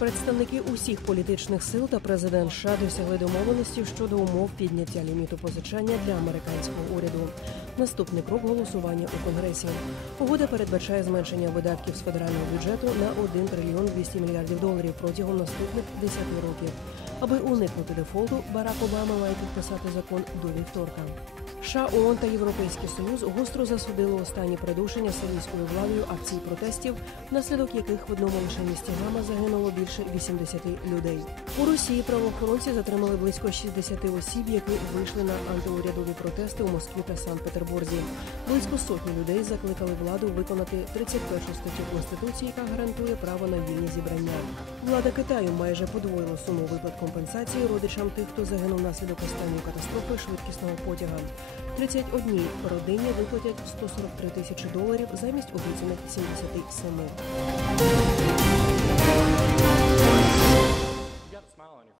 Представники усіх політичних сил та президент США досягли домовленості щодо умов підняття ліміту позичання для американського уряду. Наступний крок голосування у конгресі. Угода передбачає зменшення видатків з федерального бюджету на 1 трильйон 200 мільярдів доларів протягом наступних 10 років. Аби уникнути дефолту, Барак Обама має підписати закон до вівторка. США, ООН та Європейський Союз гостро засудили останні придушення сирійською владою акцій протестів, внаслідок яких в одному лише місті Гама загинуло більше 80 людей. У Росії правоохоронці затримали близько 60 осіб, які вийшли на антиурядові протести у Москві та Санкт-Петербурзі. Близько сотні людей закликали владу виконати 31 статтю конституції, яка гарантує право на вільні зібрання. Влада Китаю майже подвоїла суму виплат компенсації родичам тих, хто загинув внаслідок останньої катастрофи швидкісного потяга. 31 родині виплатять 143 тисячі доларів замість обіцяних 77.